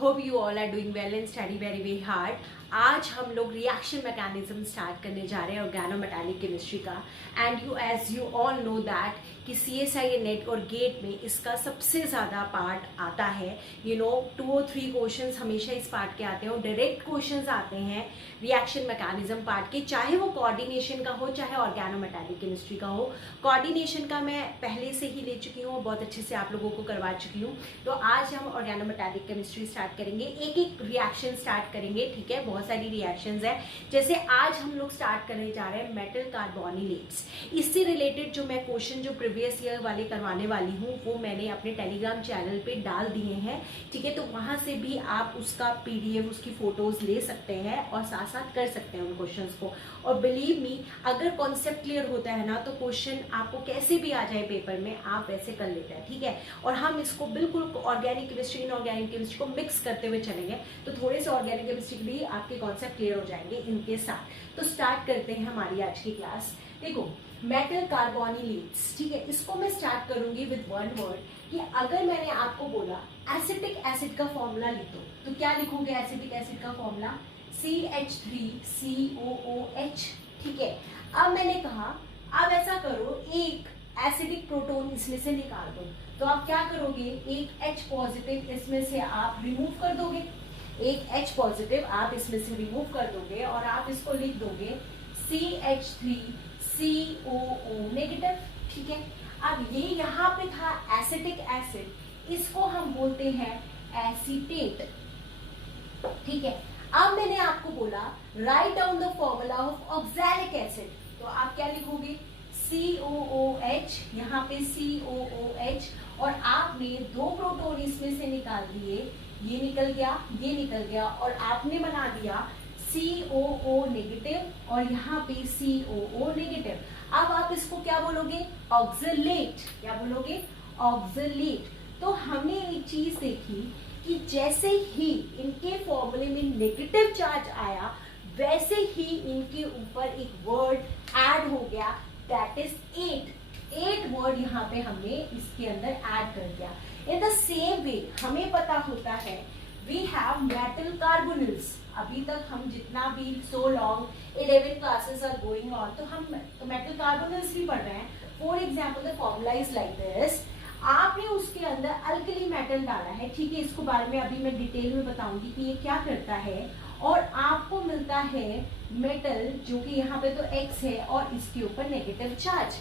Hope you all are doing well and study very very hard. आज हम लोग reaction mechanism start करने जा रहे हैं ऑर्गेनोमेटालिक केमिस्ट्री का। And you as you all know that कि CSI नेट और गेट में इसका सबसे ज़्यादा पार्ट आता है। 2 और 3 क्वेश्चंस हमेशा इस पार्ट के आते हैं और डायरेक्ट क्वेश्चंस आते हैं रिएक्शन मैकेनिज्म पार्ट के, चाहे वो कोऑर्डिनेशन का हो चाहे ऑर्गेनोमेटालिक केमिस्ट्री का हो। कोऑर्डिनेशन का मैं पहले से ही ले चुकी हूँ और बहुत अच्छे से आप लोगों को करवा चुकी हूँ। तो आज हम ऑर्गेनोमेटालिक केमिस्ट्री स्टार्ट करेंगे, एक एक रिएक्शन स्टार्ट करेंगे। ठीक है, बहुत सारी रिएक्शंस है। जैसे आज हम लोग स्टार्ट करने जा रहे हैं मेटल कार्बोनिलेट्स। इससे रिलेटेड जो मैं क्वेश्चन जो प्रीवियस ईयर वाले करवाने वाली हूँ वो मैंने अपने टेलीग्राम चैनल पे डाल दिए हैं। ठीक है, तो वहां से भी आप उसका PDF उसकी फोटोज ले सकते हैं और साथ साथ कर सकते हैं उन क्वेश्चंस को। और बिलीव मी, अगर कॉन्सेप्ट क्लियर होता है ना तो क्वेश्चन आपको कैसे भी आ जाए पेपर में आप वैसे कर लेते हैं। ठीक है, और हम इसको बिल्कुल ऑर्गेनिक केमिस्ट्री इनऑर्गेनिक केमिस्ट्री को मिक्स करते हुए चलेंगे, तो थोड़े से ऑर्गेनिक केमिस्ट्री भी आपके कॉन्सेप्ट क्लियर हो जाएंगे इनके साथ। तो स्टार्ट करते हैं हमारी आज की क्लास। देखो, मेटल कार्बोनिलेट्स, ठीक है, इसको मैं स्टार्ट करूंगी विद वन वर्ड कि अगर मैंने आपको बोला एसिटिक एसिड का फॉर्मूला लिख दो, तो क्या लिखोगे एसिटिक एसिड का फॉर्मूला? CH3COOH। ठीक है, अब मैंने कहा अब ऐसा करो, एक एसिडिक प्रोटॉन इसमें से निकाल दो, तो आप क्या करोगे, एक H पॉजिटिव इसमें से आप रिमूव कर दोगे, एक H पॉजिटिव आप इसमें से रिमूव कर दोगे और आप इसको लिख दोगे CH3COO नेगेटिव। ठीक है, अब ये यहाँ पे था एसिटिक एसिड, इसको हम बोलते हैं एसीटेट। ठीक है, अब मैंने आपको बोला write down the formula of oxalic acid, तो आप क्या लिखोगे COOH, यहाँ पे COOH, और आपने 2 प्रोटॉन इसमें से निकाल दिए, ये निकल गया, ये निकल गया, और आपने बना दिया COO नेगेटिव और यहाँ पे COO नेगेटिव। अब आप इसको क्या बोलोगे, ऑक्सलेट। क्या बोलोगे, ऑक्सलेट। तो हमने एक चीज देखी कि जैसे ही इनके फॉर्मूले में नेगेटिव चार्ज आया वैसे ही इनके ऊपर एक वर्ड ऐड हो गया, दैट इज 8 वर्ड यहाँ पे हमने इसके अंदर ऐड कर दिया। इन द सेम वे हमें पता होता है वी हैव मेटल कार्बोनिल्स। अभी तक हम जितना भी so long 11 classes are going on, तो हम मेटल कार्बोनिल्स भी पढ़ रहे हैं। For example the formula is like this, आपने उसके अंदर अल्कली मेटल डाला है। ठीक है, इसको बारे में अभी मैं डिटेल में बताऊंगी कि ये क्या करता है, और आपको मिलता है मेटल जो कि यहाँ पे तो X है और इसके ऊपर नेगेटिव चार्ज।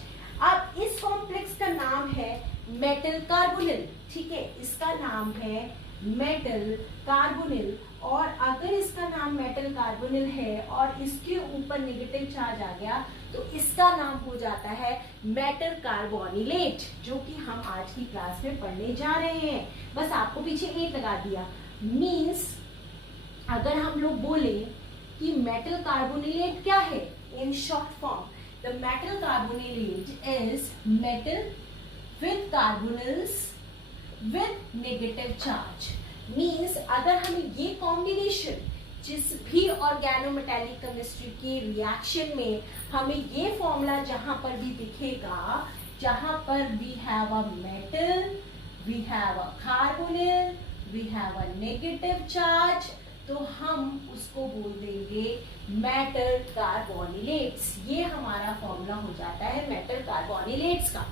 अब इस कॉम्प्लेक्स का नाम है मेटल कार्बोनिल। ठीक है, इसका नाम है मेटल कार्बोनिल, और अगर इसका नाम मेटल कार्बोनिल है और इसके ऊपर नेगेटिव चार्ज आ गया तो इसका नाम हो जाता है मेटल कार्बोनिलेट, जो कि हम आज की क्लास में पढ़ने जा रहे हैं। बस आपको पीछे 8 लगा दिया। मींस अगर हम लोग बोले कि मेटल कार्बोनिलेट क्या है, in short form the metal carbonylate is metal with carbonyls with negative charge। Means अगर हमें ये कॉम्बिनेशन जिस भी ऑर्गेनोमेटालिक केमिस्ट्री की रिएक्शन में हमें ये फॉर्मूला जहां पर भी दिखेगा, जहां पर we have a metal, we have a carbonyl, we have a negative charge, तो हम उसको बोल देंगे मेटल कार्बोनिलेट्स। ये हमारा फॉर्मूला हो जाता है मेटल कार्बोनिलेट्स का।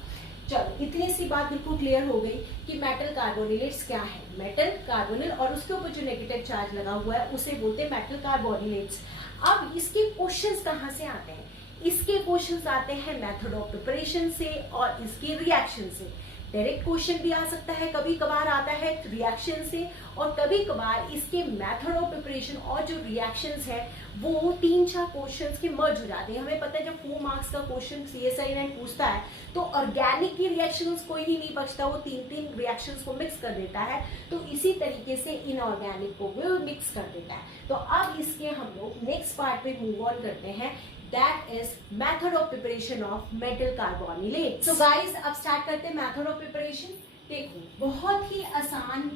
चलो, इतनी सी बात बिल्कुल क्लियर हो गई कि मेटल कार्बोनिलेट्स क्या है। मेटल कार्बोनिल और उसके ऊपर जो नेगेटिव चार्ज लगा हुआ है उसे बोलते हैं मेटल कार्बोनिलेट्स। अब इसके क्वेश्चंस कहाँ से आते हैं? इसके क्वेश्चंस आते हैं मेथड ऑफ प्रिपरेशन से और इसके रिएक्शन से। डायरेक्ट क्वेश्चन भी आ सकता है, कभी कभार आता है रिएक्शन से, और कभी कभार इसके मेथड ऑफ प्रिपरेशन और जो रिएक्शंस है वो 3-4 क्वेश्चंस के मर्ज हो जाते हैं। हमें पता है जब 4 मार्क्स का क्वेश्चन CSI नेट पूछता है तो ऑर्गेनिक की रिएक्शंस कोई ही नहीं बचता, वो 3-3 रिएक्शंस को मिक्स कर देता है। तो इसी तरीके से इनऑर्गेनिक को भी मिक्स कर देता है। तो अब इसके हम लोग नेक्स्ट पार्ट पे मूव ऑन करते हैं, that is method of preparation of metal carbonates। So guys, अब स्टार्ट करते हैं method of preparation। देखो, बहुत ही आसान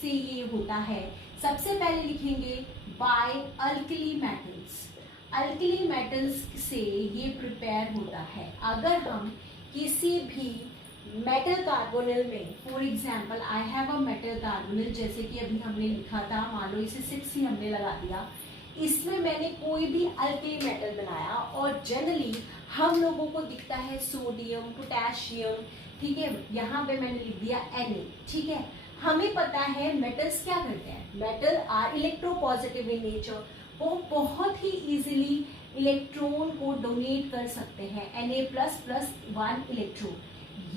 से ये होता है। सबसे पहले लिखेंगे by alkali metals। Alkali metals से ये प्रिपेयर होता है। अगर हम किसी भी मेटल कार्बोनिल में for example I have a metal carbonyl, जैसे कि अभी हमने लिखा था, मान लो इसे 6 ही हमने लगा दिया, इसमें मैंने कोई भी अल्कली मेटल बनाया और जनरली हम लोगों को दिखता है सोडियम, पोटेशियम, ठीक है, यहाँ पे मैंने लिख दिया Na, ठीक है। हमें पता है मेटल्स क्या करते हैं, metal are electropositive in nature, वो बहुत ही इजीली इलेक्ट्रॉन को डोनेट कर सकते हैं, Na++1 इलेक्ट्रॉन।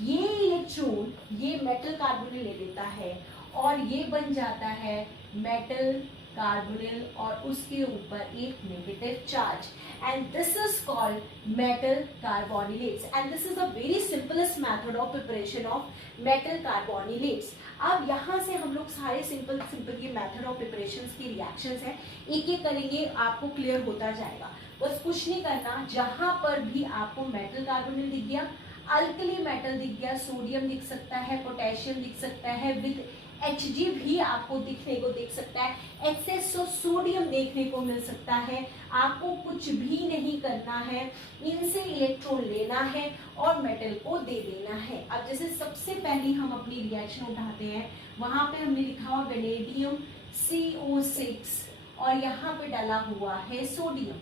ये इलेक्ट्रॉन ये मेटल कार्बोनिल ले लेता है और ये बन जाता है मेटल कार्बोनिल और उसके ऊपर एक negative charge, and this is called metal carbonylates, and this is a very simplest method of preparation of metal carbonylates. अब यहाँ से हम लोग सारे सिंपल ये मेथड ऑफ प्रिपरेशन की रिएक्शंस हैं, एक एक करेंगे, आपको क्लियर होता जाएगा। बस कुछ नहीं करना, जहां पर भी आपको मेटल कार्बोनिल दिख गया, अल्कली मेटल दिख गया, सोडियम दिख सकता है, पोटेशियम दिख सकता है, विद Hg भी आपको दिखने को दिख सकता है, एक्सेस ऑफ सोडियम देखने को मिल सकता है। आपको कुछ भी नहीं करना है, इनसे इलेक्ट्रॉन लेना है और मेटल को दे देना है। अब जैसे सबसे पहले हम अपनी रिएक्शन उठाते हैं, वहां पे हमने लिखा हुआ वेनेडियम CO6 और यहाँ पे डाला हुआ है सोडियम,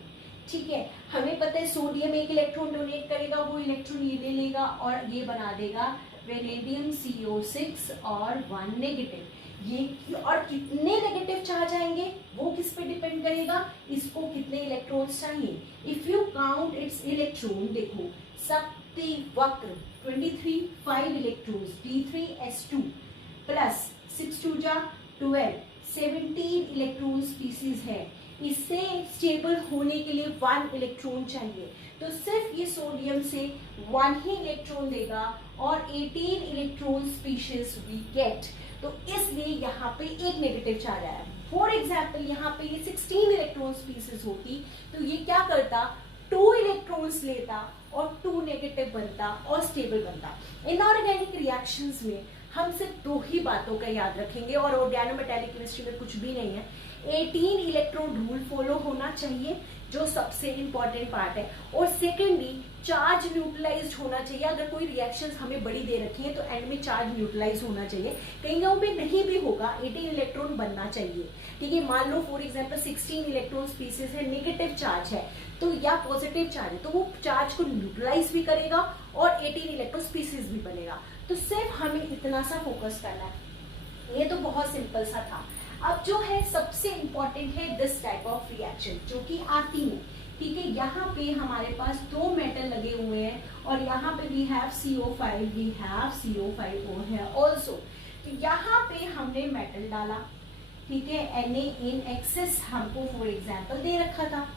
ठीक है। हमें पता है सोडियम एक इलेक्ट्रॉन डोनेट करेगा, वो इलेक्ट्रॉन ये ले लेगा और ये बना देगा वेनेडियम CO6 और 1 नेगेटिव। ये और कितने नेगेटिव चार्ज आएंगे वो किस पे डिपेंड करेगा, इसको कितने इलेक्ट्रॉन्स चाहिए। If you count it's electron, देखो शक्ति वक्र 23 5 इलेक्ट्रॉन्स, D3S2 प्लस 6 2 जा 12 17 इलेक्ट्रॉन स्पीसीज है। इससे स्टेबल होने के लिए 1 इलेक्ट्रॉन चाहिए, तो सिर्फ ये सोडियम से 1 ही इलेक्ट्रॉन देगा और 18 इलेक्ट्रॉन स्पीशीज वी गेट। तो इसलिए यहाँ पे एक नेगेटिव चार्ज आया। फॉर एग्जाम्पल यहाँ पे ये 16 इलेक्ट्रॉन स्पीशीज होती तो ये क्या करता, 2 इलेक्ट्रॉन्स लेता और 2 नेगेटिव बनता और स्टेबल बनता। इनऑर्गेनिक रिएक्शंस में हम सिर्फ 2 ही बातों का याद रखेंगे और ऑर्गेनोमेटेलिक केमिस्ट्री में कुछ भी नहीं है। 18 इलेक्ट्रॉन रूल फॉलो होना चाहिए जो सबसे इंपॉर्टेंट पार्ट है, और सेकेंडली चार्ज न्यूट्रलाइज्ड होना चाहिए। अगर कोई रिएक्शंस हमें बड़ी दे रखी है तो एंड में चार्ज न्यूट्रलाइज होना चाहिए, कहीं पे नहीं भी होगा 18 इलेक्ट्रॉन बनना चाहिए, ठीक है। मान लो फॉर एग्जांपल 16 इलेक्ट्रॉन स्पीसीज है, नेगेटिव चार्ज है तो या पॉजिटिव चार्ज है तो वो चार्ज को न्यूट्रलाइज भी करेगा और 18 इलेक्ट्रॉन स्पीसीज भी बनेगा। तो सिर्फ हमें इतना सा फोकस करना है, ये तो बहुत सिंपल सा था। अब जो है सबसे इंपॉर्टेंट है दिस टाइप ऑफ रिएक्शन जो कि आती है, ठीक है। यहाँ पे हमारे पास 2 मेटल लगे हुए हैं और यहाँ पे वी हैव CO5 और है ऑल्सो। तो यहाँ पे हमने मेटल डाला, ठीक है, Na इन एक्सेस हमको फॉर एग्जाम्पल दे रखा था।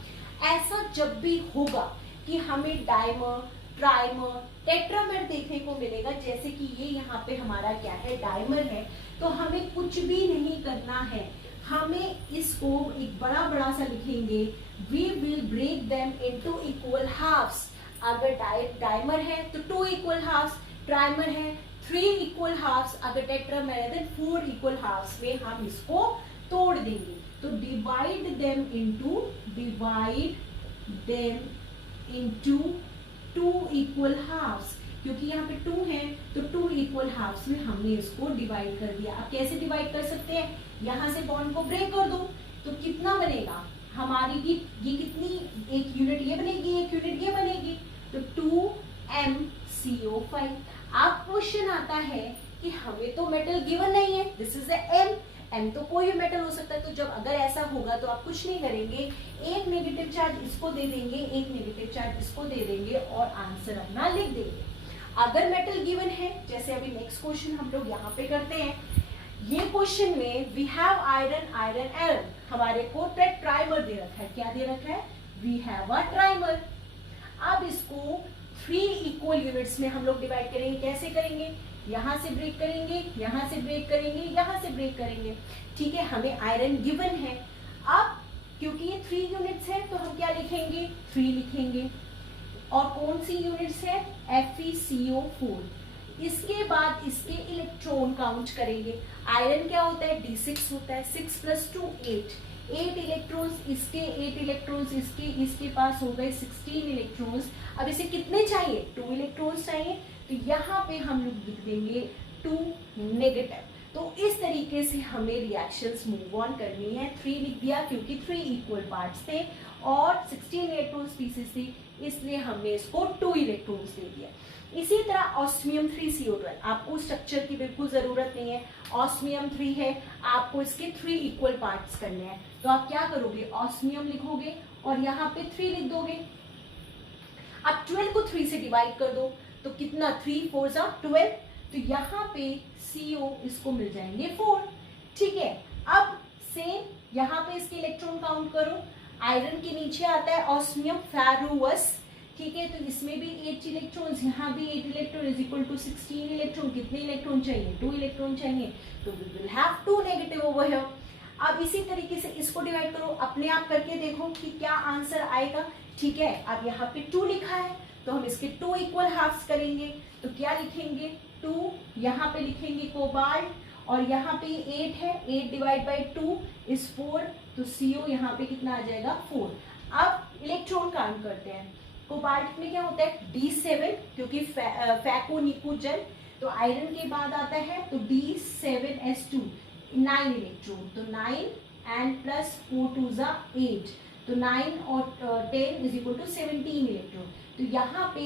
ऐसा जब भी होगा कि हमें डाइमर, ट्राइमर, टेट्रामेर देखने को मिलेगा, जैसे कि ये यहाँ पे हमारा क्या है, डाइमर है, तो हमें कुछ भी नहीं करना है, हमें इसको एक बड़ा बड़ा सा लिखेंगे, we will break them into equal halves. अगर डाइमर है तो 2 इक्वल हाफ्स, ट्राइमर है 3 इक्वल हाफ्स, अगर टेट्रामेर है देन 4 इक्वल हाफ्स में हम इसको तोड़ देंगे। तो divide them into 2 equal halves, क्योंकि यहाँ पे 2 है तो 2 इक्वल हाफ्स में हमने इसको डिवाइड कर दिया। अब कैसे डिवाइड कर सकते हैं, यहाँ से बॉन्ड को ब्रेक कर दो तो कितना बनेगा हमारी ये कितनी, एक यूनिट ये बनेगी, एक यूनिट ये बनेगी, तो 2MCO5। अब क्वेश्चन आता है कि हमें तो मेटल गिवन नहीं है, दिस इज M तो कोई भी मेटल हो सकता है। तो जब अगर ऐसा होगा तो आप कुछ नहीं करेंगे, एक नेगेटिव चार्ज इसको दे देंगे, एक नेगेटिव चार्ज इसको दे देंगे और आंसर अपना लिख देंगे। अगर मेटल गिवन है, जैसे अभी नेक्स्ट क्वेश्चन हम लोग यहाँ पे करते हैं, ये क्वेश्चन में वी हैव आयरन, हमारे को ट्राइमर दे रखा है, क्या दे रखा है, वी हैव अ ट्राइमर। अब इसको 3 इक्वल यूनिट्स में हम लोग डिवाइड करेंगे। कैसे करेंगे, यहां से ब्रेक करेंगे, यहां से ब्रेक करेंगे, यहां से ब्रेक करेंगे, ठीक है। हमें आयरन गिवन है, अब क्योंकि ये 3 यूनिट्स है तो हम क्या लिखेंगे, 3 लिखेंगे। और कौन सी यूनिट्स है, FeCO4। इसके बाद इसके इलेक्ट्रॉन काउंट करेंगे। आयरन क्या होता है, D6 होता है, 6 + 2 8 इलेक्ट्रॉन्स, इसके 8 इलेक्ट्रॉन्स, इसके पास हो गए 16 इलेक्ट्रॉन्स। अब इसे कितने चाहिए, 2 इलेक्ट्रॉन्स चाहिए, तो यहाँ पे हम लोग लिख देंगे 2 नेगेटिव। तो इस तरीके से हमें रिएक्शंस मूव ऑन करनी है। 3 लिख दिया क्योंकि 3 इक्वल पार्ट्स थे और 16 इलेक्ट्रॉन स्पीसीज थी, इसलिए हमने इसको 2 इलेक्ट्रॉन्स दे दिया। इसी तरह ऑस्मियम 3CO12, आपको स्ट्रक्चर की बिल्कुल जरूरत नहीं है, ऑस्मियम 3 है, आपको इसके 3 इक्वल पार्ट्स करने हैं। तो आप क्या करोगे, ऑस्मियम लिखोगे और यहाँ पे 3 लिख दोगे। अब 12 को 3 से डिवाइड कर दो तो कितना, 3 4 जा 12, तो यहाँ पे CO इसको मिल जाएंगे 4। ठीक है, अब सेम यहाँ पे इसके इलेक्ट्रॉन काउंट करो। आयरन के नीचे आता है ऑस्मियम फेरुवस, ठीक है, तो इसमें भी 8 इलेक्ट्रॉन्स, यहाँ भी 8 electron is equal to 16 electron. कितने इलेक्ट्रॉन चाहिए, 2 इलेक्ट्रॉन चाहिए, तो we will have 2 negative over here. अब इसी तरीके से इसको डिवाइड करो, अपने आप करके देखो कि क्या आंसर आएगा। ठीक है, अब यहाँ पे 2 लिखा है तो हम इसके 2 इक्वल हाफ्स करेंगे, तो क्या लिखेंगे, 2 यहाँ पे लिखेंगे कोबाल्ट और यहाँ पे 8 है, 8 डिवाइड बाई 2 इज 4, तो CO यहाँ पे कितना आ जाएगा 4। अब इलेक्ट्रॉन काउंट करते हैं। कोबाल्ट में क्या होता है, D7 क्योंकि फैको निकोजन, तो आयरन के बाद आता है तो D7S2 9 इलेक्ट्रॉन, तो 9 एंड प्लस 4 2 जा 8, तो 9 और 10 इज इक्वल टू 17 इलेक्ट्रॉन। तो यहाँ पे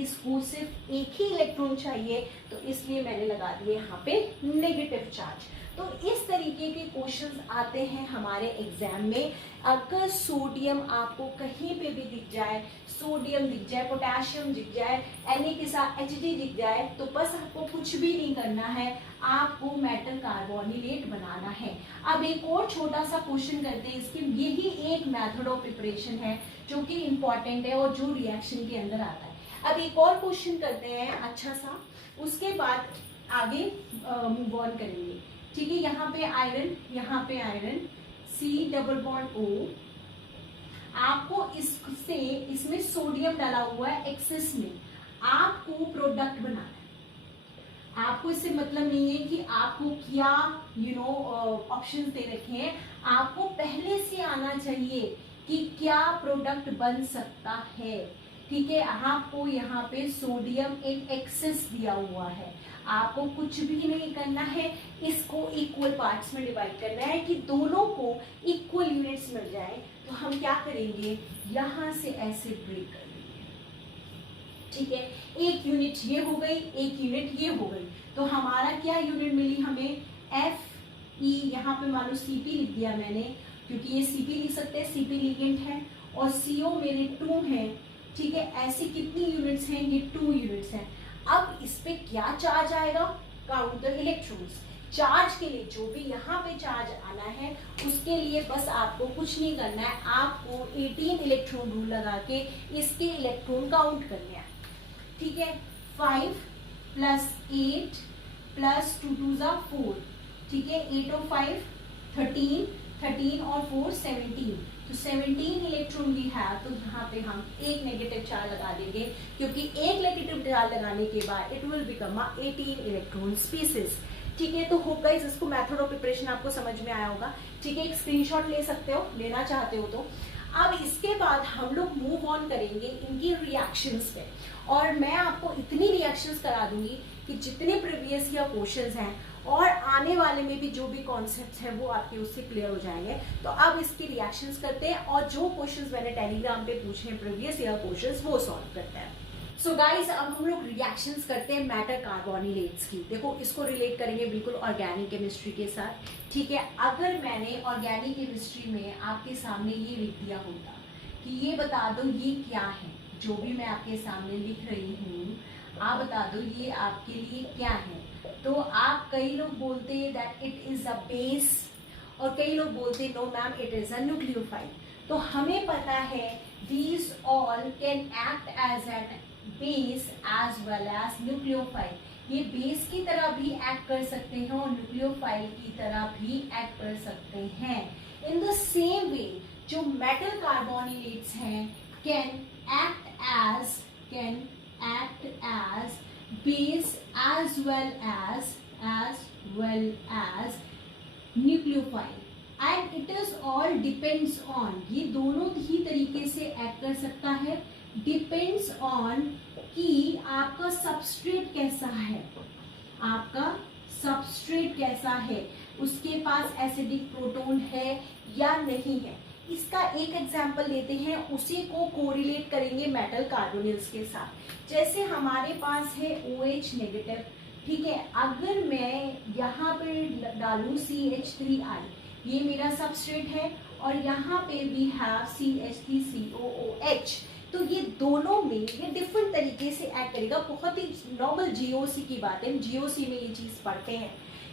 इसको सिर्फ एक ही इलेक्ट्रॉन चाहिए, तो इसलिए मैंने लगा दिए यहाँ पे नेगेटिव चार्ज। तो इस तरीके के क्वेश्चंस आते हैं हमारे एग्जाम में। अगर सोडियम आपको कहीं पे भी दिख जाए, सोडियम दिख जाए, पोटेशियम दिख जाए, Na के साथ Hd दिख जाए, तो बस आपको कुछ भी नहीं करना है, आपको मेटल कार्बोनिलेट बनाना है। अब एक और छोटा सा क्वेश्चन करते हैं इसके, यही एक मेथड ऑफ प्रिपरेशन है जो कि इम्पॉर्टेंट है और जो रिएक्शन के अंदर आता है। अब एक और क्वेश्चन करते हैं अच्छा सा, उसके बाद आगे मूव ऑन करेंगे। ठीक है, यहाँ पे iron C double bond O, आपको इसमें सोडियम डाला हुआ है एक्सेस में, आपको प्रोडक्ट बनाना है। आपको इससे मतलब नहीं है कि आपको क्या ऑप्शंस दे रखे हैं, आपको पहले से आना चाहिए कि क्या प्रोडक्ट बन सकता है। ठीक है, आपको यहाँ पे सोडियम इन एक्सेस दिया हुआ है, आपको कुछ भी नहीं करना है, इसको इक्वल पार्ट्स में डिवाइड करना है कि दोनों को इक्वल यूनिट्स मिल जाए। तो हम क्या करेंगे, यहाँ से ऐसे ब्रेक कर देंगे। ठीक है, एक यूनिट ये हो गई, एक यूनिट ये हो गई, तो हमारा क्या यूनिट मिली हमें, Fe, यहाँ पे मान लो Cp लिख दिया मैंने, क्योंकि ये Cp लिख सकते हैं, Cp लिगेंड है, और CO मेरे 2 है। ठीक है, ऐसी कितनी यूनिट्स हैं, ये 2 यूनिट्स हैं। अब इस पे क्या चार्ज आएगा, काउंट द इलेक्ट्रॉन्स। चार्ज के लिए जो भी यहाँ पे चार्ज आना है उसके लिए बस आपको कुछ नहीं करना है, आपको 18 इलेक्ट्रॉन रूल लगा के इसके इलेक्ट्रॉन काउंट करने हैं। ठीक है, 5 प्लस 8 प्लस 2 2 जा 4, ठीक है, 8 और 5 13, 13 और 4 17, तो 17 इलेक्ट्रॉन भी है, तो यहाँ पे हम एक नेगेटिव चार्ज लगा देंगे, क्योंकि एक नेगेटिव चार्ज लगाने के बाद it will become 18 electron species. ठीक है, तो होप गाइस इसको मेथड ऑफ प्रिपरेशन आपको समझ में आया होगा। ठीक है, एक स्क्रीनशॉट ले सकते हो, लेना चाहते हो तो। अब इसके बाद हम लोग मूव ऑन करेंगे इनकी रिएक्शंस पे, और मैं आपको इतनी रिएक्शंस करा दूंगी कि जितने प्रीवियस ईयर क्वेश्चंस हैं और आने वाले में भी जो भी कॉन्सेप्ट्स हैं वो आपके उससे क्लियर हो जाएंगे। तो अब इसकी रिएक्शंस करते हैं और जो क्वेश्चंस मैंने टेलीग्राम पे पूछे हैं प्रीवियस ईयर क्वेश्चंस वो सॉल्व करते हैं। सो गाइस, अब हम लोग रिएक्शंस करते हैं मेटल कार्बोनिलेट्स की। देखो, इसको रिलेट करेंगे बिल्कुल ऑर्गेनिक केमिस्ट्री के साथ। ठीक है, अगर मैंने ऑर्गेनिक केमिस्ट्री में आपके सामने ये लिख दिया होता कि ये बता दो ये क्या है, जो भी मैं आपके सामने लिख रही हूँ आप बता दो ये आपके लिए क्या है, तो आप कई लोग बोलते हैं that it is a base, और कई लोग बोलते हैं no ma'am it is a nucleophile. तो हमें पता है these all can act as an base as well as nucleophile। ये बेस की तरह भी एक्ट कर सकते हैं और न्यूक्लियोफाइल की तरह भी एक्ट कर सकते हैं। इन द सेम वे जो मेटल कार्बोनिलेट्स हैं can act as base as well as nucleophile, and it is all depends on, ये दोनों ही तरीके से एक्ट कर सकता है, depends on कि आपका सबस्ट्रेट कैसा है, आपका सबस्ट्रेट कैसा है, उसके पास एसिडिक प्रोटोन है या नहीं है। इसका एक एग्जांपल लेते हैं, उसी को कोरिलेट करेंगे मेटल कार्बोनिल्स के साथ। जैसे हमारे पास है OH नेगेटिव, ठीक है, अगर मैं यहाँ पे डालूं CH3I, ये मेरा सबस्ट्रेट है, और यहाँ पे वी हैव CH3COOH, तो ये दोनों में ये डिफरेंट तरीके से एक्ट करेगा। बहुत ही नॉर्मल GOC की बात है, हम GOC में ये चीज पढ़ते हैं।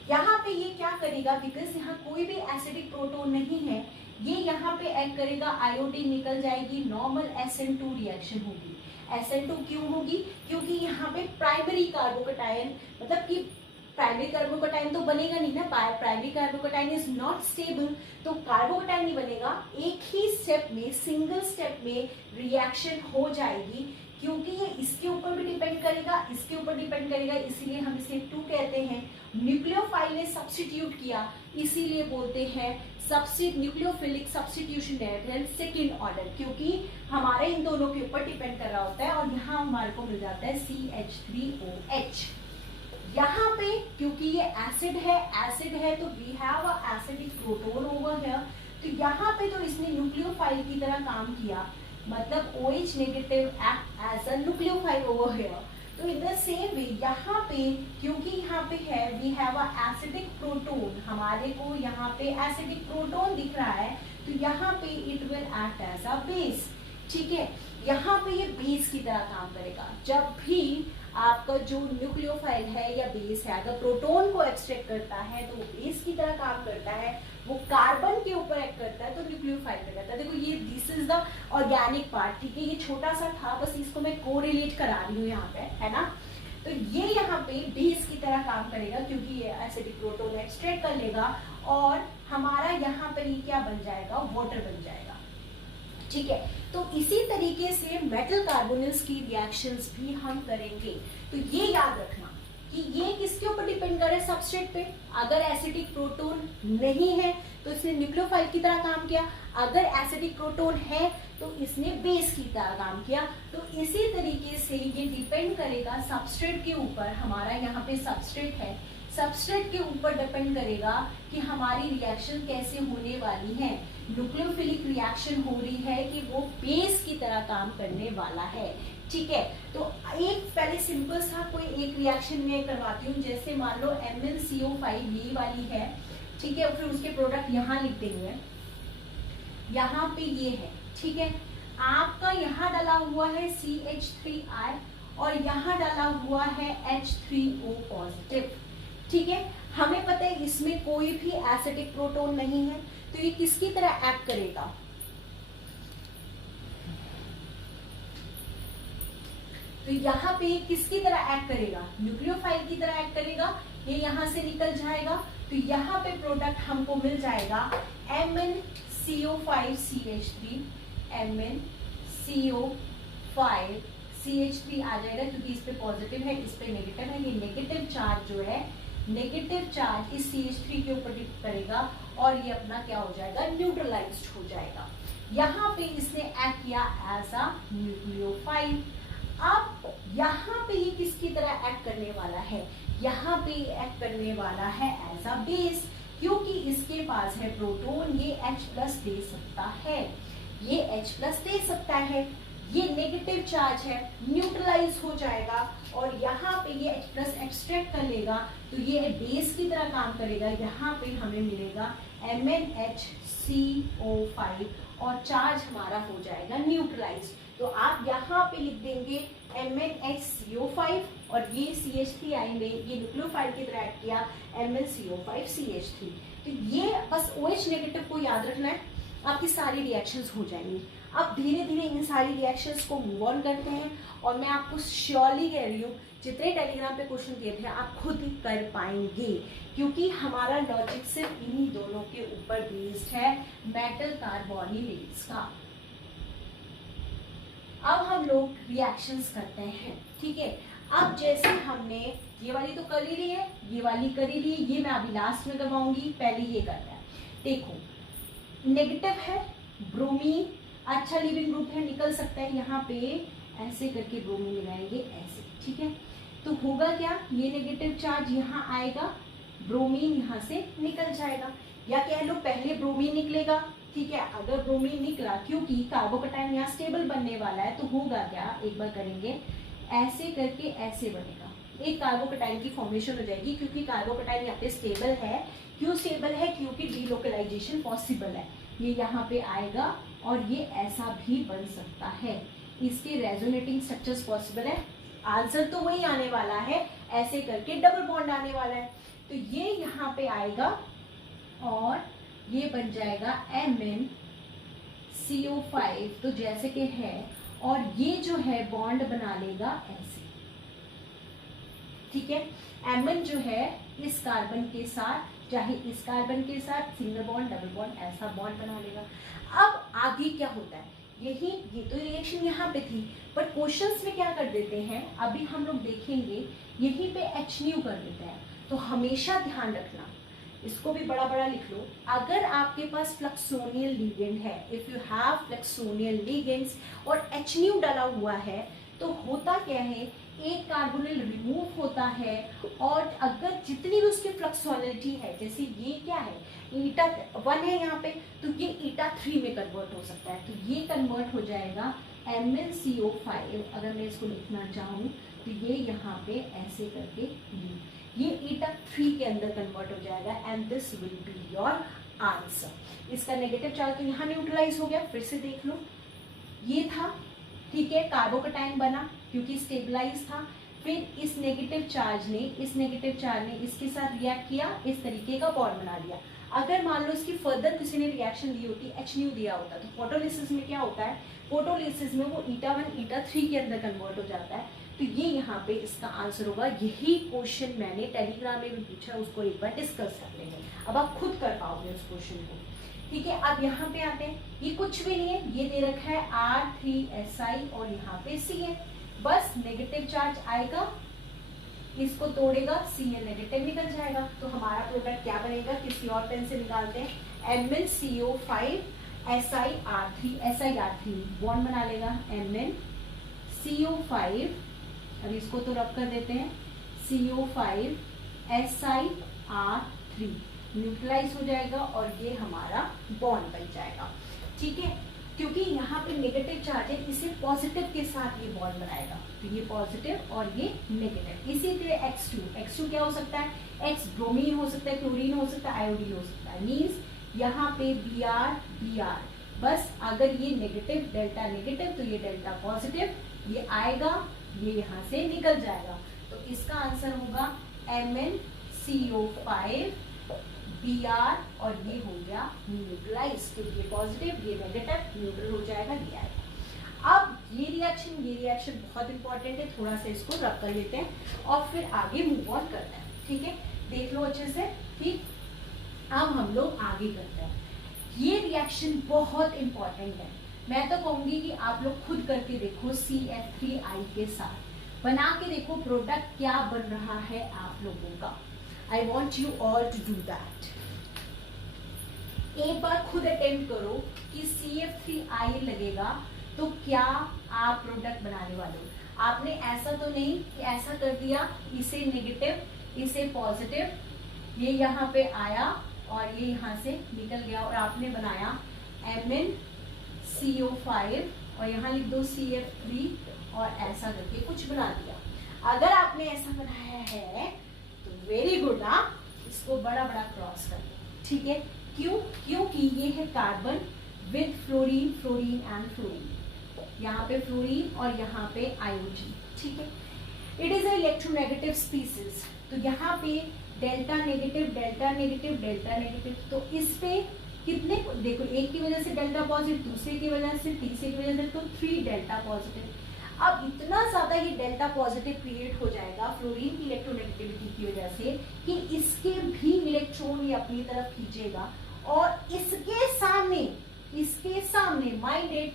यहाँ पे ये क्या करेगा, बिकॉज यहाँ कोई भी एसिडिक प्रोटोन नहीं है, ये यहाँ पे एक्ट करेगा, आयोडीन निकल जाएगी, नॉर्मल SN2 रिएक्शन होगी। SN2 क्यों होगी, क्योंकि यहाँ पे प्राइमरी कार्बोकटायन, मतलब कि प्राइमरी कार्बोकटायन तो बनेगा नहीं ना, primary carbocation is not stable, तो कार्बोकटायन नहीं बनेगा, एक ही स्टेप में, सिंगल स्टेप में रिएक्शन हो जाएगी, क्योंकि ये इसके ऊपर भी डिपेंड करेगा, इसके ऊपर डिपेंड करेगा, इसीलिए हम इसे 2 कहते हैं। न्यूक्लियोफाइल ने सब्स्टिट्यूट किया, इसीलिए बोलते हैं nucleophilic substitution reaction second order, क्योंकि हमारे इन दोनों के ऊपर डिपेंड कर रहा होता है, और यहाँ हमारे को मिल जाता है CH3OH। यहाँ पे क्योंकि ये एसिड है तो we have a acidic proton over here, तो यहाँ पे तो इसने न्यूक्लियोफाइल की तरह काम किया, मतलब OH negative act as a nucleophile over here. तो इन द सेम वे यहाँ पे, क्योंकि यहाँ पे है we have a acidic proton, हमारे को यहाँ पे एसिडिक प्रोटोन दिख रहा है, तो यहाँ पे it will act as a base, ठीक है। यहाँ पे ये बेस की तरह काम करेगा। जब भी आपका जो न्यूक्लियोफाइल है या बेस है, अगर प्रोटोन को एक्सट्रैक्ट करता है तो वो बेस की तरह काम करता है, वो कार्बन के ऊपर एक्ट करता है तो न्यूक्लियोफाइल में करता है। देखो ये this is the organic part, ठीक है, ये छोटा सा था, बस इसको मैं कोरिलेट करा रही हूँ यहाँ पे, है ना। तो ये यहाँ पे बेस की तरह काम करेगा, क्योंकि ये एसिडिक प्रोटोन एक्सट्रैक्ट कर लेगा, और हमारा यहाँ पर ये क्या बन जाएगा, वाटर बन जाएगा, ठीक है। तो इसी तरीके से मेटल कार्बोनिल्स की रिएक्शंस भी हम करेंगे। तो ये याद रखना कि ये किसके ऊपर डिपेंड करे, सबस्ट्रेट पे। अगर एसिडिक प्रोटोन नहीं है तो इसने न्यूक्लियोफाइल की तरह काम किया, अगर एसिडिक प्रोटोन है तो इसने बेस की तरह काम किया। तो इसी तरीके से ये डिपेंड करेगा सबस्ट्रेट के ऊपर। हमारा यहाँ पे सबस्ट्रेट है, सबस्ट्रेट के ऊपर डिपेंड करेगा कि हमारी रिएक्शन कैसे होने वाली है। न्यूक्लियोफिलिक रिएक्शन हो रही है कि वो बेस की तरह काम करने वाला है, ठीक है। तो एक पहले सिंपल सा कोई एक रिएक्शन में करवाती हूँ, जैसे मान लो MnCO5 ये वाली है, ठीक है, फिर उसके प्रोडक्ट यहाँ लिख देंगे, यहाँ पे ये है, ठीक है। आपका यहाँ डाला हुआ है CH3I और यहाँ डाला हुआ है H3O पॉजिटिव, ठीक है। हमें पता है इसमें कोई भी एसिडिक प्रोटोन नहीं है, तो ये किसकी तरह एक्ट करेगा, तो यहाँ पे किसकी तरह एक्ट करेगा, न्यूक्लियोफाइल की तरह एक्ट करेगा। ये यहाँ से निकल जाएगा, तो यहाँ पे प्रोडक्ट हमको मिल जाएगा MnCO5CH3, MnCO5CH3 आ जाएगा, क्योंकि इस पे पॉजिटिव है, इस पे नेगेटिव है। ये नेगेटिव चार्ज जो है, नेगेटिव चार्ज इस CH3 के ऊपर डिपेंड करेगा, और ये अपना क्या हो जाएगा, न्यूट्रलाइज्ड हो जाएगा। यहाँ पे इसने एक्ट किया एज अ न्यूक्लियोफाइल। अब यहाँ पे ये किसकी तरह एक्ट करने वाला है, यहाँ पे एक्ट करने वाला है एज अ बेस, क्योंकि इसके पास है प्रोटोन, ये H+ दे सकता है, ये H+ दे सकता है, ये नेगेटिव चार्ज है, न्यूट्रलाइज हो जाएगा, और यहाँ पे ये H+ एक्सट्रैक्ट कर लेगा, तो ये बेस की तरह काम करेगा। यहाँ पे हमें मिलेगा MnHCO5 और चार्ज हमारा हो जाएगा न्यूट्रलाइज। तो आप यहाँ पे लिख देंगे MnHCO5 और ये CH3I में ये न्यूक्लियोफाइल की तरह एक्ट किया MnCO5CH3। तो ये बस OH नेगेटिव को याद रखना है, आपकी सारी रिएक्शंस हो जाएंगी। अब धीरे धीरे इन सारी रिएक्शंस को मूव ऑन करते हैं, और मैं आपको श्योरली कह रही हूँ जितने टेलीग्राम पे क्वेश्चन दिए थे आप खुद कर पाएंगे, क्योंकि हमारा लॉजिक सिर्फ इन्हीं दोनों के ऊपर बेस्ड है, मेटल कार्बोनिलेट्स का। अब हम लोग रिएक्शंस करते हैं, ठीक है। अब जैसे हमने ये वाली तो कर ही ली है, ये वाली कर ही ली, ये मैं अभी लास्ट में करवाऊंगी, पहले ये करना है। देखो नेगेटिव है, ब्रोमीन अच्छा लिविंग ग्रुप है, निकल सकता है यहाँ पे ऐसे करके ब्रोमीन लगाएंगे ऐसे, ठीक है। तो होगा क्या, ये नेगेटिव चार्ज यहाँ आएगा, ब्रोमीन यहाँ से निकल जाएगा, या कह लो पहले ब्रोमीन निकलेगा, ठीक है। अगर ब्रोमीन निकला, क्योंकि कार्बोकटायन यहाँ स्टेबल बनने वाला है, तो होगा क्या, एक बार करेंगे, ऐसे करके ऐसे बनेगा, एक कार्बोकटायन की फॉर्मेशन हो जाएगी, क्योंकि कार्बोकटायन यहाँ पे स्टेबल है। क्यों स्टेबल है, क्योंकि डीलोकलाइजेशन पॉसिबल है। ये यहाँ पे आएगा और ये ऐसा भी बन सकता है, इसके रेजोनेटिंग स्ट्रक्चर्स पॉसिबल है। आंसर तो वही आने वाला है, ऐसे करके डबल बॉन्ड आने वाला है। तो ये यहाँ पे आएगा और ये बन जाएगा MnCO5, तो जैसे कि है, और ये जो है बॉन्ड बना लेगा ऐसे, ठीक है। Mn जो है इस कार्बन के साथ, चाहे इस कार्बन के साथ सिंगल बॉन्ड, डबल बॉन्ड, ऐसा बॉन्ड बना लेगा। अब आगे क्या होता है, ये तो रिएक्शन यहाँ पे थी, पर क्वेश्चंस में क्या कर देते हैं, अभी हम लोग देखेंगे, यहीं पे HNU कर देते हैं। तो हमेशा ध्यान रखना, इसको भी बड़ा बड़ा लिख लो, अगर आपके पास फ्लक्सोनियल लिगेंड है, इफ यू हैव फ्लक्सोनियल लिगेंड्स और HNU डाला हुआ है, तो होता क्या है, एक कार्बोनिल रिमूव होता है, और अगर जितनी भी उसकी फ्लक्सोनिलिटी है, जैसे ये क्या है, ईटा 1 है यहाँ पे, तो ये ईटा 3 में कन्वर्ट हो सकता है, तो ये कन्वर्ट हो जाएगा MnCO5। अगर मैं इसको लिखना चाहूँ तो ये यहाँ पे ऐसे करके ये ईटा 3 के अंदर कन्वर्ट हो जाएगा, and this will be your answer. इसका नेगेटिव चार्ज तो यहाँ न्यूट्रलाइज हो गया, फिर से देख लो, ये था, ठीक है, कार्बोकटायन बना क्योंकि स्टेबलाइज था। फिर इस नेगेटिव चार्ज ने इसके साथ रिएक्ट किया, इस तरीके का बॉन्ड बना दिया। अगर मान लो इसकी फर्दर किसी ने रिएक्शन दी होती, HNU दिया होता, तो फोटोलिसिस में क्या होता है, फोटोलिसिस में वो ईटा 1 ईटा 3 के अंदर कन्वर्ट हो जाता है। तो ये यहाँ पे इसका आंसर होगा। यही क्वेश्चन मैंने टेलीग्राम में भी पूछा, उसको एक बार डिस्कस कर लेंगे, अब आप खुद कर पाओगे उस क्वेश्चन को, ठीक है। अब यहाँ पे आते हैं, ये कुछ भी नहीं है, ये दे रखा है R3Si और यहाँ पे Cn, बस नेगेटिव चार्ज आएगा, इसको तोड़ेगा, Cn नेगेटिव निकल जाएगा। तो हमारा प्रोडक्ट क्या बनेगा, किसी और पेन से निकालते हैं, MnCO5 SiR3 बॉन्ड बना लेगा, MnCO5, अब इसको तो रब कर देते हैं, CO5 SiR3 न्यूट्रलाइज हो जाएगा और ये हमारा बॉन्ड बन जाएगा, ठीक है। क्योंकि यहाँ पे नेगेटिव चार्ज है, इसे पॉजिटिव के साथ ये बॉन्ड बनाएगा, तो ये पॉजिटिव और ये नेगेटिव। इसी तरह X2 क्या हो सकता है, X ब्रोमीन हो सकता है, क्लोरीन हो सकता है, आयोडीन हो सकता है, मीन्स यहाँ पे Br, बस अगर ये नेगेटिव डेल्टा नेगेटिव, तो ये डेल्टा पॉजिटिव, ये आएगा, ये यहाँ से निकल जाएगा। तो इसका आंसर होगा MnCO5 Br, और ये हो गया न्यूट्रलाइज, क्योंकि ये पॉजिटिव, ये नेगेटिव, न्यूट्रल हो जाएगा, ये आएगा। अब ये रिएक्शन बहुत इंपॉर्टेंट है, थोड़ा सा इसको रब कर लेते हैं और फिर आगे मूव ऑन करते हैं, ठीक है। देख लो अच्छे से, ठीक। अब हम लोग आगे करते हैं। ये रिएक्शन बहुत इंपॉर्टेंट है, मैं तो कहूंगी कि आप लोग खुद करके देखो, CF3I के साथ बना के देखो, प्रोडक्ट क्या बन रहा है आप लोगों का। I want you all to do that. एक बार खुद अटेम्प्ट करो कि CF3I लगेगा तो क्या आप प्रोडक्ट बनाने वाले हो। आपने ऐसा तो नहीं कि ऐसा कर दिया, इसे नेगेटिव इसे पॉजिटिव, ये यहाँ पे आया और ये यहाँ से निकल गया और आपने बनाया MnCO5 और यहाँ लिख दो CF3 और ऐसा करके कुछ बना दिया। अगर आपने ऐसा बनाया है तो वेरी गुड ना, इसको बड़ा बड़ा क्रॉस कर दो, ठीक है। क्यों, क्योंकि ये है carbon with fluorine and fluorine, यहाँ पे फ्लोरीन और यहाँ पे आयोडीन, ठीक है। इट इज इलेक्ट्रोनेगेटिव स्पीसीज, तो यहाँ पे डेल्टा नेगेटिव, तो इस पे कितने, देखो एक की वजह से डेल्टा पॉजिटिव, दूसरे की वजह से, तीसरे की वजह से, तो 3 डेल्टा पॉजिटिव। अब इतना ज्यादा ये डेल्टा पॉजिटिव क्रिएट हो जाएगा फ्लोरीन की इलेक्ट्रोनेगेटिविटी की वजह से कि इसके भी इलेक्ट्रॉन ये अपनी तरफ खींचेगा और इसके सामने माइंडेड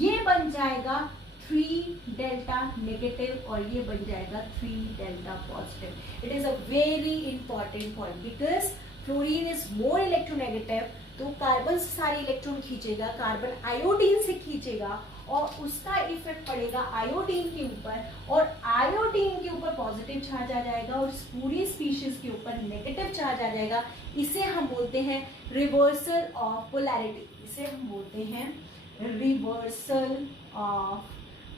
ये बन जाएगा 3 डेल्टा नेगेटिव और ये बन जाएगा 3 delta positive. It is a very important point because fluorine is more electronegative, तो कार्बन से सारे इलेक्ट्रॉन खींचेगा, कार्बन आयोडीन से खींचेगा और उसका इफेक्ट पड़ेगा आयोडीन के ऊपर, और आयोडीन के ऊपर पॉजिटिव चार्ज आ जाएगा और पूरी स्पीशीज के ऊपर नेगेटिव चार्ज आ जाएगा। इसे हम बोलते हैं रिवर्सल ऑफ पोलैरिटी। इसे हम बोलते हैं reversal of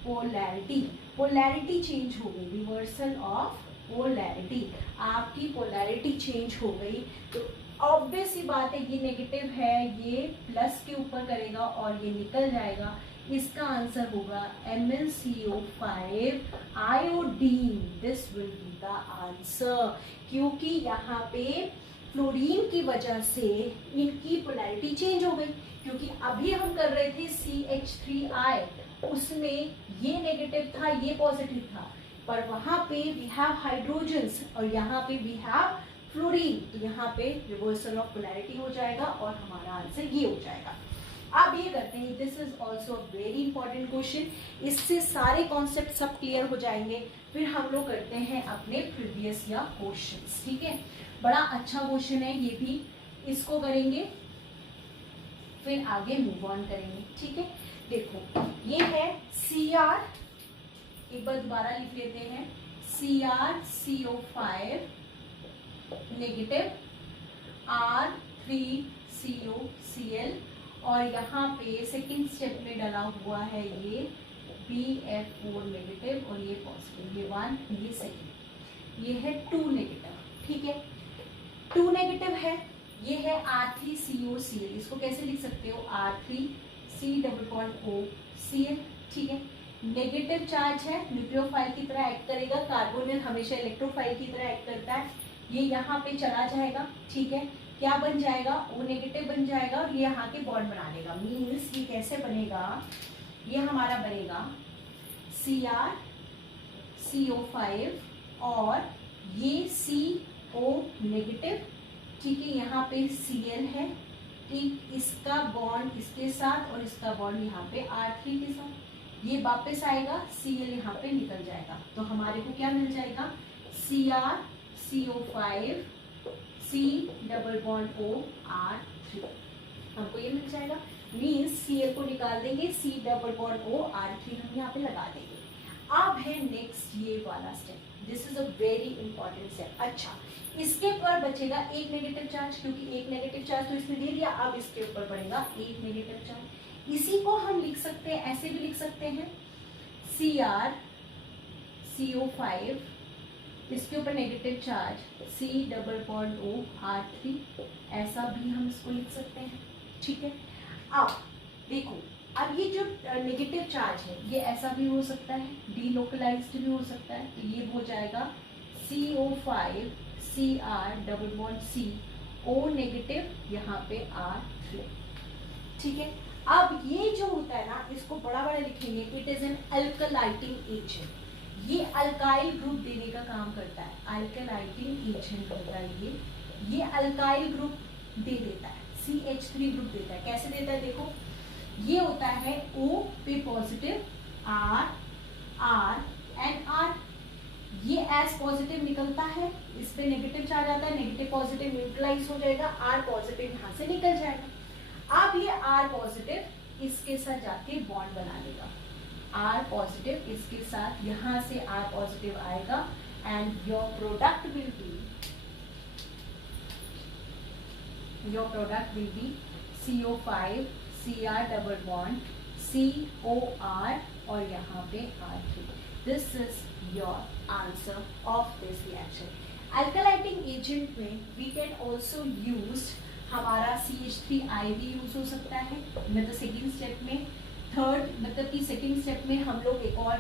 polarity. Polarity change हो गई, रिवर्सल ऑफ पोलैरिटी, आपकी पोलैरिटी चेंज हो गई। तो ऑब्वियस सी बात है, ये नेगेटिव है, ये प्लस के ऊपर करेगा और ये निकल जाएगा। इसका आंसर होगा MnCO5 iodine. This will be the answer, क्योंकि यहाँ पे फ्लोरीन की वजह से इनकी पोलैरिटी चेंज हो गई। क्योंकि अभी हम कर रहे थे CH3I, उसमें ये नेगेटिव था, ये पॉजिटिव था, पर वहां पे वी हैव हाइड्रोजन्स और यहाँ पे वी हैव फ्लोरीन, तो यहाँ पे रिवर्सल ऑफ पोलैरिटी हो जाएगा और हमारा आंसर ये हो जाएगा। अब ये करते हैं, this is also very important question. इससे सारे कॉन्सेप्ट सब क्लियर हो जाएंगे। फिर हम लोग करते हैं अपने प्रीवियस ईयर क्वेश्चंस। ठीक है, बड़ा अच्छा क्वेश्चन है ये भी, इसको करेंगे फिर आगे मूव ऑन करेंगे। ठीक है, देखो ये है Cr, एक बार दोबारा लिख लेते हैं, CrCO5 नेगेटिव, R3COCl, और यहाँ पे सेकेंड स्टेप में डला हुआ है ये BF4 नेगेटिव और ये पॉजिटिव, ये 1, ये सेकेंड, ये है 2 नेगेटिव। ठीक है, 2 नेगेटिव है, ये है R3COCl। इसको कैसे लिख सकते हो, R3C+OCl। ठीक है, नेगेटिव चार्ज है, न्यूक्लियोफाइल की तरह एक्ट करेगा, कार्बोनिल हमेशा इलेक्ट्रोफाइल की तरह एक्ट करता है। ये यहाँ पे चला जाएगा, ठीक है, क्या बन जाएगा, O नेगेटिव बन जाएगा और ये यहाँ के बॉन्ड बना लेगा। मीन्स ये कैसे बनेगा, ये हमारा बनेगा CrCO5 और ये CO नेगेटिव। ठीक है, यहाँ पे Cl है, ठीक, इसका बॉन्ड इसके साथ और इसका बॉन्ड यहाँ पे R3 के साथ, ये वापस आएगा, Cl यहाँ पे निकल जाएगा, तो हमारे को क्या मिल जाएगा, CrCO5 C+O R3, हमको ये मिल जाएगा। मीन्स Cl को निकाल देंगे, C+O R3 हम यहाँ पे लगा देंगे। अब है नेक्स्ट ये वाला step, this is a very important step. अच्छा, इसके ऊपर बचेगा एक नेगेटिव चार्ज, क्योंकि एक नेगेटिव चार्ज तो इसने दे दिया, अब इसके ऊपर पड़ेगा एक नेगेटिव चार्ज। इसी को हम लिख सकते हैं, ऐसे भी लिख सकते हैं, CrCO5, इसके ऊपर नेगेटिव चार्ज C+O R3, ऐसा भी हम इसको लिख सकते हैं। ठीक है, अब देखो, अब ये जो नेगेटिव चार्ज है ये ऐसा भी हो सकता है, डीलोकलाइज्ड भी हो सकता है, तो ये हो जाएगा CO5 Cr+C O नेगेटिव, यहाँ पे R3। ठीक है, अब ये जो होता है ना, इसको बड़ा बड़ा लिखेंगे, इट इज एन अल्कलाइटिंग एजेंट। ये अल्काइल ग्रुप देने का काम करता है, अल्कलाइटिंग एजेंट होता है ये अल्काइल ग्रुप दे देता है, CH3 ग्रुप देता है। कैसे देता है, देखो ये होता है O पे positive, R R and R, ये एस पॉजिटिव निकलता है, इस पे नेगेटिव चार्ज आता है, नेगेटिव पॉजिटिव न्यूट्रलाइज हो जाएगा, R पॉजिटिव यहाँ से निकल जाएगा। अब ये R पॉजिटिव इसके साथ जाके बॉन्ड बना लेगा, R पॉजिटिव इसके साथ यहाँ से R पॉजिटिव आएगा, and your product will be CO5 Cr+, COR और यहाँ पे R3। This is your answer of this reaction. अल्कलाइटिंग agent में वी कैन ऑल्सो यूज हमारा CH3I भी यूज हो सकता है, मतलब सेकेंड स्टेप में। थर्ड मतलब कि सेकेंड स्टेप में हम लोग एक और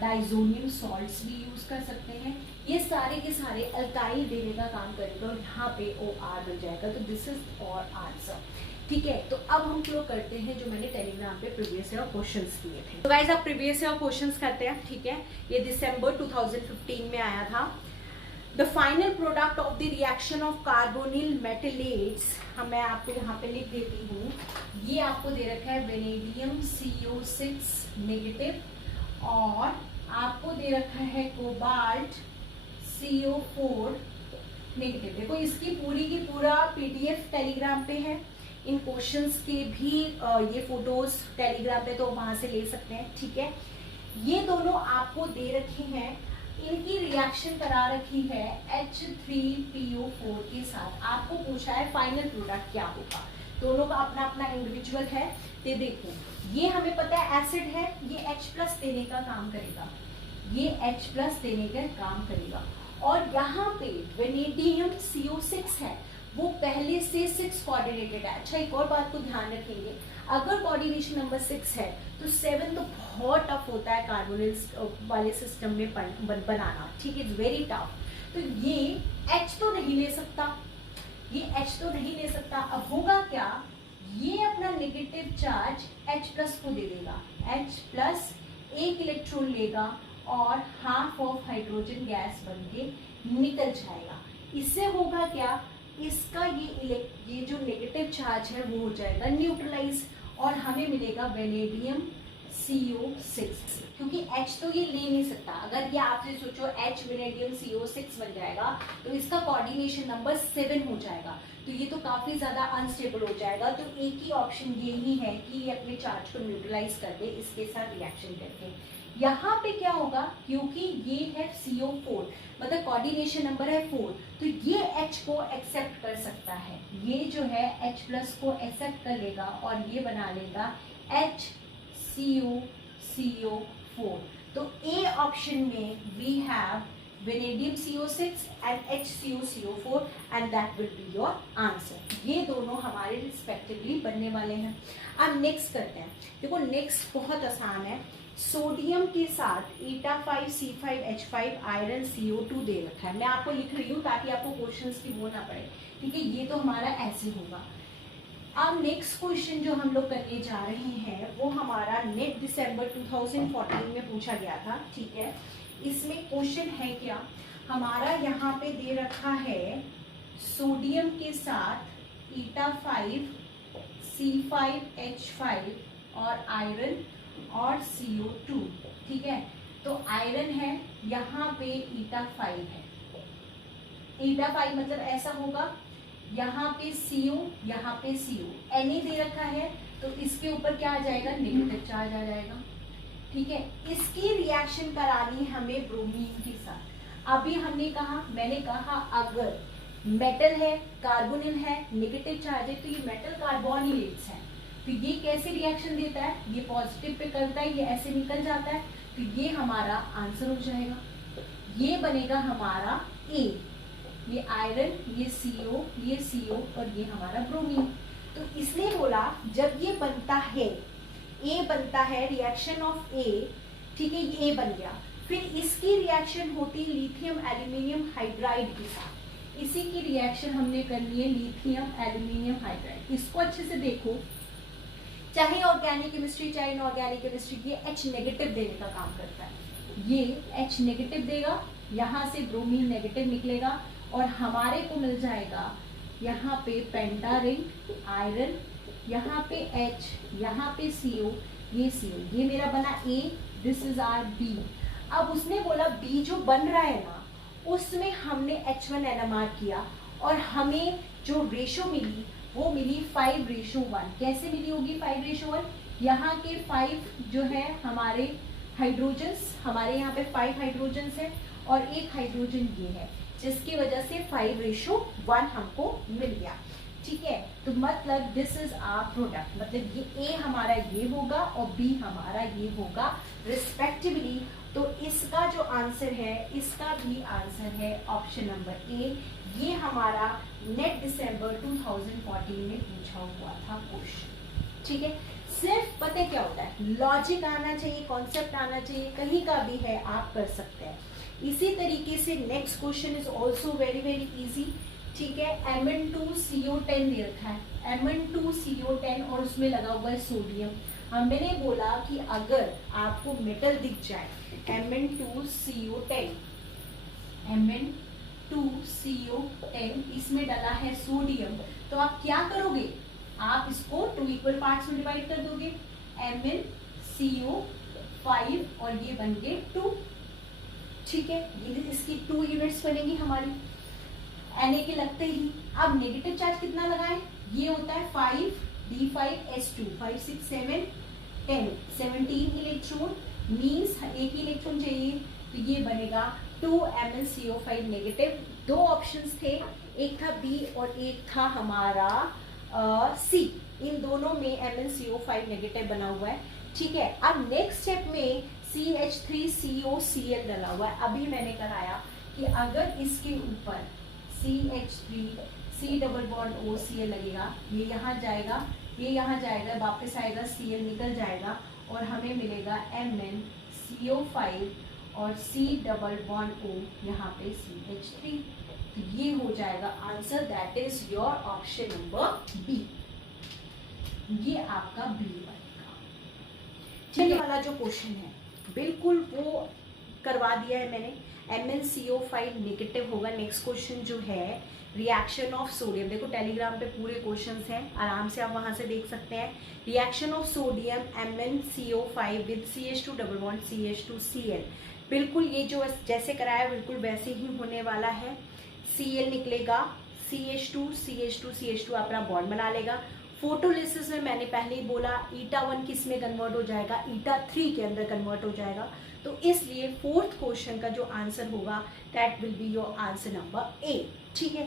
डाइजोनियम सॉल्ट्स भी यूज कर सकते हैं। ये सारे के सारे अल्काइल देने का काम करेगा और यहाँ पे OR मिल जाएगा, तो दिस इज और आंसर। ठीक है, तो अब हम लोग करते हैं जो मैंने टेलीग्राम पे प्रीवियस ईयर क्वेश्चंस किए थे। तो गाइस अब प्रीवियस ईयर क्वेश्चंस करते हैं। ठीक है, ये दिसंबर 2015 में आया था। The final product of the reaction of carbonyl metallates, मैं आपको यहाँ पे लिख देती हूँ, ये आपको दे रखा है वेनेडियम CO6 नेगेटिव, और आपको दे रखा है कोबाल्ट CO4 नेगेटिव। देखो इसकी पूरी की पूरा PDF टेलीग्राम पे है, इन क्वेश्चंस के भी ये फोटोज टेलीग्राम पे तो वहां से ले सकते हैं, ठीक है। ये दोनों आपको दे रखे हैं, इनकी रिएक्शन करा रखी है H3PO4 के साथ। आपको पूछा है फाइनल प्रोडक्ट क्या होगा, दोनों का अपना अपना इंडिविजुअल है। तो देखो ये हमें पता है एसिड है, ये H+ देने का काम करेगा, ये H+ देने का काम करेगा। और यहाँ पे वेनेडियम CO6 है, वो पहले से 6 कोऑर्डिनेटेड है। अच्छा एक और बात को ध्यान रखेंगे, अगर कोऑर्डिनेशन नंबर 6 है तो 7 तो बहुत टफ होता है कार्बोनिल्स वाले सिस्टम में बनाना, ठीक है, इट्स वेरी टफ। तो ये H तो नहीं ले सकता, ये H तो नहीं ले सकता। अब होगा क्या, ये अपना नेगेटिव चार्ज H+ को दे देगा, H+ एक इलेक्ट्रॉन लेगा और हाफ ऑफ हाइड्रोजन गैस बन के निकल जाएगा। इससे होगा क्या, इसका ये जो नेगेटिव चार्ज है वो हो जाएगा न्यूट्रलाइज और हमें मिलेगा वेनेडियम CO6, क्योंकि H तो ये ले नहीं सकता। अगर ये आपसे सोचो H वेनेडियम CO6 बन जाएगा तो इसका कोऑर्डिनेशन नंबर 7 हो जाएगा, तो ये तो काफी ज्यादा अनस्टेबल हो जाएगा। तो एक ही ऑप्शन यही है कि ये अपने चार्ज को न्यूट्रलाइज कर दे इसके साथ रिएक्शन करके। यहाँ पे क्या होगा, क्योंकि ये है CO4 मतलब कोऑर्डिनेशन नंबर है 4, तो ये H को एक्सेप्ट कर सकता है, ये जो है H+ को एक्सेप्ट कर लेगा और ये बना लेगा HCO4। तो ए ऑप्शन में we have vanadium CO6 and HCO4 and that will be your answer। ये दोनों हमारे रिस्पेक्टिवली बनने वाले हैं। अब नेक्स्ट करते हैं, देखो नेक्स्ट बहुत आसान है। सोडियम के साथ eta5C5H5 आयरन CO2 दे रखा है, मैं आपको लिख रही हूँ ताकि आपको क्वेश्चंस की वो ना पड़े, ठीक है, ये तो हमारा ऐसे होगा। अब नेक्स्ट क्वेश्चन जो हम लोग करने जा रहे हैं वो हमारा नेट दिसंबर 2014 में पूछा गया था, ठीक है। इसमें क्वेश्चन है क्या, हमारा यहाँ पे दे रखा है सोडियम के साथ eta5C5H5 और आयरन और CO2, ठीक है। तो आयरन है, यहाँ पे eta5 है, eta5 मतलब ऐसा होगा, यहाँ पे CO, यहाँ पे CO, Na दे रखा है तो इसके ऊपर क्या आ जाएगा, नेगेटिव चार्ज आ जाएगा, ठीक है। इसकी रिएक्शन करानी हमें ब्रोमीन के साथ। अभी हमने कहा, मैंने कहा अगर मेटल है, कार्बोनिल है, नेगेटिव चार्ज है, तो ये मेटल कार्बोनिलेट्स है, तो ये कैसे रिएक्शन देता है, ये पॉजिटिव पे करता है, ये ऐसे निकल जाता है, तो ये हमारा आंसर हो जाएगा। ये बनेगा हमारा A, ये आयरन, ये CO, ये CO और ये हमारा ब्रोमीन। तो इसलिए बोला जब ये बनता है, A बनता है, रिएक्शन ऑफ A, ठीक है, ये A बन गया, फिर इसकी रिएक्शन होती है लिथियम एल्यूमिनियम हाइड्राइड के साथ। इसी की रिएक्शन हमने करनी है लिथियम एल्यूमिनियम हाइड्राइड। इसको अच्छे से देखो, चाहे ऑर्गेनिक केमिस्ट्री चाहे इनऑर्गेनिक केमिस्ट्री, ये H नेगेटिव देने का काम करता है। ये H नेगेटिव देगा, यहाँ से ब्रोमीन नेगेटिव निकलेगा और हमारे को मिल जाएगा यहाँ पे पेंटा रिंग आयरन, यहाँ पे H, यहाँ पे CO, ये CO, ये मेरा बना A, this is our B। अब उसने बोला B जो बन रहा है ना, उसमें हमने H1NMR किया और हमें जो रेशो मिली वो मिली 5:1। कैसे मिली होगी 5:1, यहाँ के 5 जो है हमारे हाइड्रोजन्स, हमारे यहाँ पे 5 हाइड्रोजन्स है और एक हाइड्रोजन ये है, जिसकी वजह से 5:1 हमको मिल गया, ठीक है। तो मतलब दिस इज आवर प्रोडक्ट, मतलब ये A हमारा ये होगा और B हमारा ये होगा रिस्पेक्टिवली। तो इसका जो आंसर है, इसका भी आंसर है ऑप्शन नंबर A। ये हमारा नेट दिसंबर 2014 में पूछा हुआ था क्वेश्चन, ठीक है। सिर्फ पता क्या होता है, लॉजिक आना चाहिए, कॉन्सेप्ट आना चाहिए, कहीं का भी है आप कर सकते हैं। इसी तरीके से next question is also very very easy, ठीक है। Mn2CO10 दे रखा है, Mn2CO10 और उसमें लगा हुआ है सोडियम। हमने बोला कि अगर आपको मेटल दिख जाए Mn2CO10 इसमें डाला है सोडियम, तो आप क्या करोगे, आप इसको 2 इक्वल पार्ट्स में डिवाइड कर दोगे, MnCO5 और ये बन गए 2, ठीक है। ये इसकी 2 यूनिट्स बनेगी हमारी Na के लगते ही। अब नेगेटिव चार्ज कितना लगाएं, ये होता है 5d5s2, 5 6 7 10, 17 इलेक्ट्रॉन, मीन्स एक ही इलेक्ट्रॉन चाहिए, तो ये बनेगा 2 MnCO5 नेगेटिव। दो ऑप्शंस थे, एक था बी और एक था हमारा सी। इन दोनों में MnCO5 नेगेटिव बना हुआ है, ठीक है। अब नेक्स्ट स्टेप में CH3COCl डला हुआ है। अभी मैंने कराया कि अगर इसके ऊपर CH3 डबल बॉन्ड OCl लगेगा, ये यहाँ जाएगा, ये यहाँ जाएगा, वापस आएगा, Cl निकल जाएगा और हमें मिलेगा MnCO5 और C डबल बॉन्ड O, यहाँ पे CH3। तो ये हो जाएगा answer, that is your option number B. ये आपका बी बनेगा। ठीक है, वाला जो क्वेश्चन है बिल्कुल वो करवा दिया है मैंने। MnCO5 नेगेटिव होगा। नेक्स्ट क्वेश्चन जो है रिएक्शन ऑफ सोडियम, देखो टेलीग्राम पे पूरे क्वेश्चंस हैं, आराम से आप वहां से देख सकते हैं। Reaction of sodium MnCO5 with CH2 double bond CH2Cl, बिल्कुल ये जो जैसे कराया बिल्कुल वैसे ही होने वाला है। Cl निकलेगा, CH2 अपना बॉन्ड बना लेगा। फोटोलिसिस में मैंने पहले ही बोला eta1 किस में कन्वर्ट हो जाएगा, eta3 के अंदर कन्वर्ट हो जाएगा। तो इसलिए फोर्थ क्वेश्चन का जो आंसर होगा that will be your answer number A. ठीक है,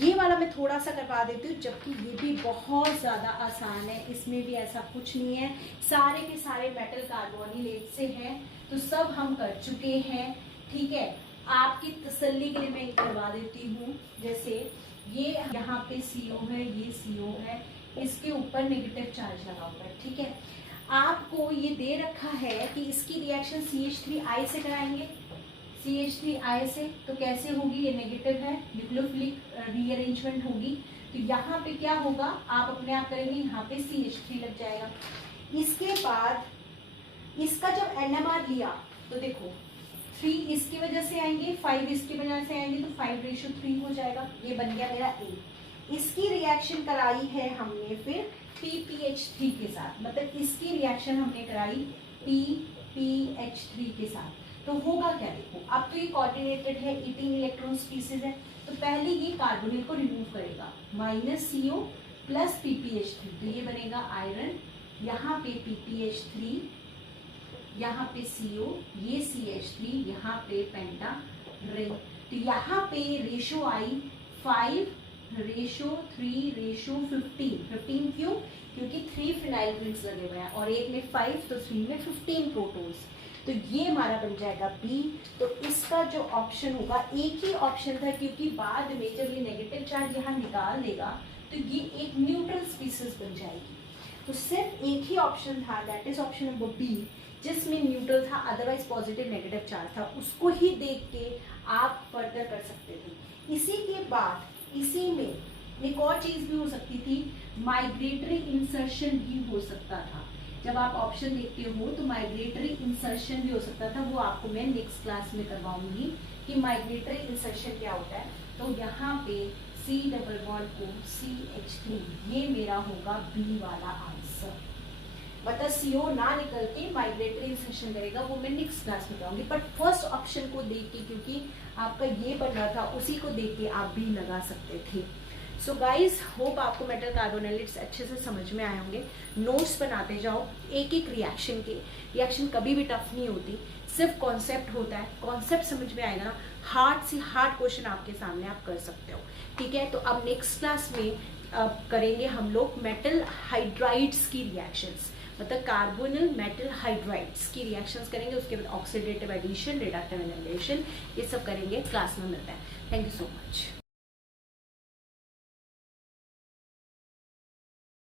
ये वाला मैं थोड़ा सा करवा देती हूँ, जबकि ये भी बहुत ज़्यादा आसान है, इसमें भी ऐसा कुछ नहीं है, सारे के सारे मेटल कार्बोनिलेट से हैं, तो सब हम कर चुके हैं। ठीक है, आपकी तसल्ली के लिए मैं करवा देती हूँ। जैसे ये यहाँ पे CO है, ये CO है, इसके ऊपर नेगेटिव चार्ज लगा हुआ है। ठीक है, आपको ये दे रखा है कि इसकी रिएक्शन CH3I से कराएंगे, CH3I से, तो कैसे होगी, ये नेगेटिव है, न्यूक्लियोफिलिक रीअरेंजमेंट होगी, तो यहाँ पे क्या होगा, आप अपने आप करेंगे, यहाँ पे CH3 लग जाएगा। इसके बाद इसका जब NMR लिया तो देखो 3 इसकी वजह से आएंगे, 5 इसकी वजह से आएंगे, तो 5:3 हो जाएगा। ये बन गया मेरा A। इसकी रिएक्शन कराई है हमने फिर PPH3 के साथ, मतलब इसकी रिएक्शन हमने कराई PPH3 के साथ, तो होगा क्या, देखो अब तो ये कोऑर्डिनेटेड है, 18 इलेक्ट्रॉन स्पीसीज है, तो पहले ये कार्बोनेट को रिमूव करेगा, -CO प्लस PPH3, तो ये बनेगा आयरन, यहाँ पे PPH3, यहाँ पे CO, ये CH3, यहाँ पे पेंटा रिंग, तो यहाँ पे रेशो आई 5:3:15। क्यों, क्योंकि 3 फिनाइल रिंग्स लगे हुए हैं और एक में 5, तो 3 में 15 प्रोटॉन्स, तो ये हमारा बन जाएगा B। तो इसका जो ऑप्शन होगा, एक ही ऑप्शन था, क्योंकि बाद में जब ये नेगेटिव चार्ज यहाँ निकाल देगा तो ये एक न्यूट्रल स्पीसीज बन जाएगी, तो सिर्फ एक ही ऑप्शन था, that is option number B, जिसमें न्यूट्रल था, अदरवाइज पॉजिटिव नेगेटिव चार्ज था, उसको ही देख के आप फर्दर कर सकते थे। इसी के बाद इसी में एक और चीज भी हो सकती थी, माइग्रेटरी इंसर्शन भी हो सकता था। जब आप ऑप्शन देखते हो तो माइग्रेटरी इंसर्शन भी हो सकता था, वो आपको मैं नेक्स्ट क्लास में करवाऊंगी कि माइग्रेटरी इंसर्शन क्या होता है। तो यहाँ पे C डबल बॉन्ड को CH3, ये मेरा होगा B वाला आंसर, मतलब CO ना निकल के माइग्रेटरी इंसर्शन करेगा, वो मैं नेक्स्ट क्लास में कराऊंगी। बट फर्स्ट ऑप्शन को देख के, क्योंकि आपका ये बन रहा था, उसी को देख के आप भी लगा सकते थे। सो गाइज, होप आपको मेटल कार्बोनेट्स अच्छे से समझ में आए होंगे। नोट्स बनाते जाओ, एक एक रिएक्शन के, रिएक्शन कभी भी टफ नहीं होती, सिर्फ कॉन्सेप्ट होता है, कॉन्सेप्ट समझ में आएगा ना, हार्ड से हार्ड क्वेश्चन आपके सामने आप कर सकते हो। ठीक है, तो अब नेक्स्ट क्लास में करेंगे हम लोग मेटल हाइड्राइड्स की रिएक्शंस, मतलब कार्बोनिल मेटल हाइड्राइड्स की रिएक्शंस करेंगे, उसके बाद ऑक्सीडेटिव एडिशन, रिडक्टिव एलिमिनेशन, ये सब करेंगे। क्लास में मिलता है। Thank you so much.